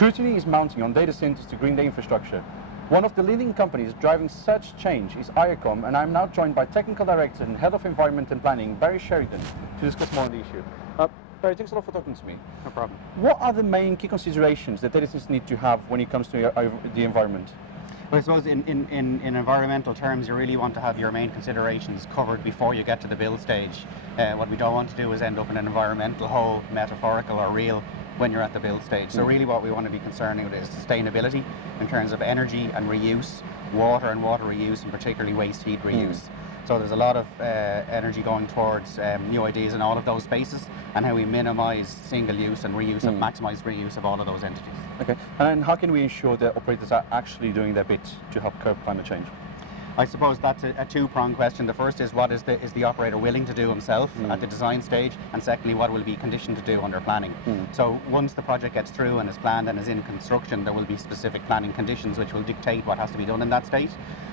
Scrutiny is mounting on data centers to green the infrastructure. One of the leading companies driving such change is AECOM, and I'm now joined by Technical Director and Head of Environment and Planning, Barry Sheridan, to discuss more on the issue. Barry, thanks a lot for talking to me. No problem. What are the main key considerations that data centers need to have when it comes to the environment? Well, I suppose in environmental terms, you really want to have your main considerations covered before you get to the build stage. What we don't want to do is end up in an environmental hole, metaphorical or real, when you're at the build stage. So really what we want to be concerned with is sustainability in terms of energy and reuse, water and water reuse, and particularly waste heat reuse. So there's a lot of energy going towards new ideas in all of those spaces, and how we minimise single use and reuse and maximise reuse of all of those entities. Okay, and how can we ensure that operators are actually doing their bit to help curb climate change? I suppose that's a two-pronged question. The first is what is the operator willing to do himself at the design stage, and secondly, what will be conditioned to do under planning. So once the project gets through and is planned and is in construction, there will be specific planning conditions which will dictate what has to be done in that state.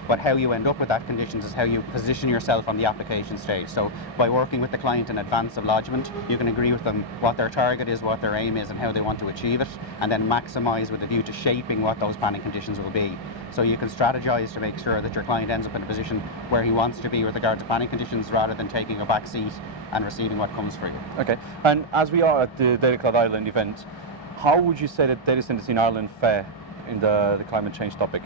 But how you end up with that conditions is how you position yourself on the application stage. So by working with the client in advance of lodgement, you can agree with them what their target is, what their aim is, and how they want to achieve it, and then maximise with a view to shaping what those planning conditions will be. So you can strategise to make sure that your client ends up in a position where he wants to be with regard to planning conditions, rather than taking a back seat and receiving what comes through. Okay, and as we are at the Data Cloud Ireland event, how would you say that data centers in Ireland fare in the climate change topic?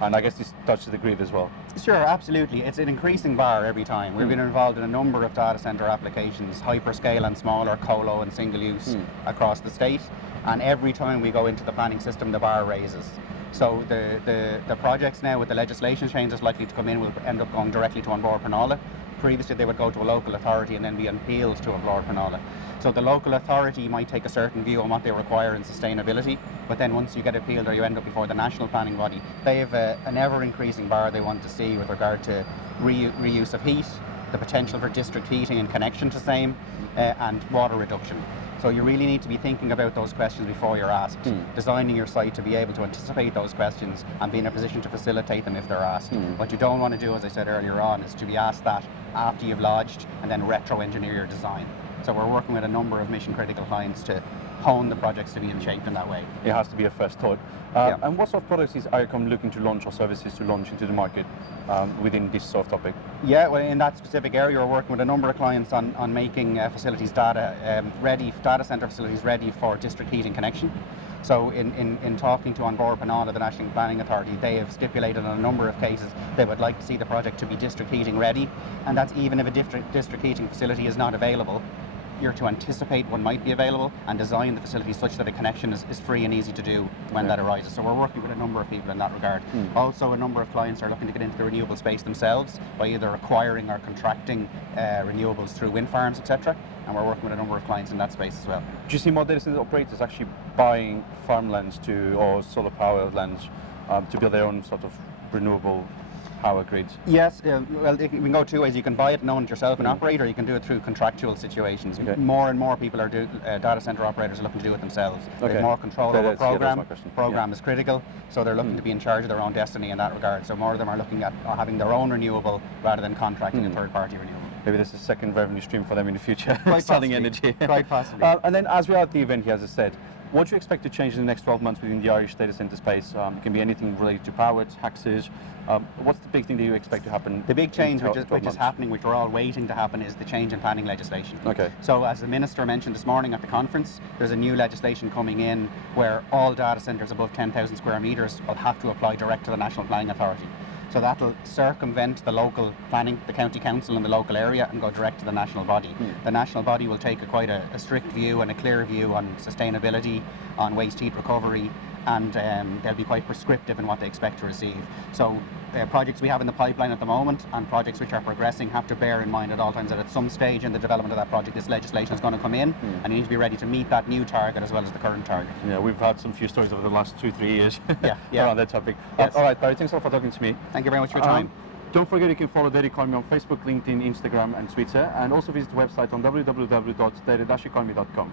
And I guess this touches the grid as well. Sure, absolutely. It's an increasing bar every time. We've been involved in a number of data centre applications, hyperscale and smaller, colo and single use across the state. And every time we go into the planning system, the bar raises. So the projects now with the legislation changes likely to come in will end up going directly to An Bord Pleanála. Previously they would go to a local authority and then be appealed to An Bord Pleanála. So the local authority might take a certain view on what they require in sustainability, but then once you get appealed or you end up before the national planning body, they have an ever-increasing bar they want to see with regard to reuse of heat, the potential for district heating in connection to same, and water reduction. So you really need to be thinking about those questions before you're asked, designing your site to be able to anticipate those questions and be in a position to facilitate them if they're asked. What you don't want to do, as I said earlier on, is to be asked that after you've lodged and then retro-engineer your design. So we're working with a number of mission-critical clients to hone the projects to be in shape in that way. It has to be a first thought. And what sort of products is AECOM looking to launch or services to launch into the market within this sort of topic? Yeah, well, in that specific area, we're working with a number of clients on making facilities data centre facilities ready for district heating connection. So in talking to An Bord Pleanála, the National Planning Authority, they have stipulated on a number of cases they would like to see the project to be district heating ready, and that's even if a district heating facility is not available. You're to anticipate one might be available and design the facility such that a connection is free and easy to do when that arises. So we're working with a number of people in that regard. Also, a number of clients are looking to get into the renewable space themselves by either acquiring or contracting renewables through wind farms, etc. And we're working with a number of clients in that space as well. Do you see more data center operators actually buying farmlands or solar power lands to build their own sort of renewable power grids? Yes, well, we can go two ways. You can buy it and own it yourself and operate, or you can do it through contractual situations. Okay. More and more people are data center operators are looking to do it themselves. They have more control over program. Program is critical, so they're looking to be in charge of their own destiny in that regard. So more of them are looking at having their own renewable rather than contracting a third-party renewable. Maybe there's a second revenue stream for them in the future, Quite selling possibly. energy. Quite possibly. And then as we are at the event here, as I said, what do you expect to change in the next 12 months within the Irish data center space? It can be anything related to power, taxes. What's the big thing that you expect to happen? The big change which is happening, which we're all waiting to happen, is the change in planning legislation. Okay. So as the Minister mentioned this morning at the conference, there's a new legislation coming in where all data centres above 10,000 square metres will have to apply direct to the National Planning Authority. So that'll circumvent the local planning, the county council in the local area, and go direct to the national body. The national body will take quite a strict view and a clear view on sustainability, on waste heat recovery, and they'll be quite prescriptive in what they expect to receive. So projects we have in the pipeline at the moment and projects which are progressing have to bear in mind at all times that at some stage in the development of that project this legislation is going to come in, and you need to be ready to meet that new target as well as the current target. Yeah, we've had some few stories over the last 2-3 years yeah. around that topic. Yes. All right, Barry, thanks a lot for talking to me. Thank you very much for your time. Don't forget you can follow Data Economy on Facebook, LinkedIn, Instagram and Twitter, and also visit the website on www.data-economy.com.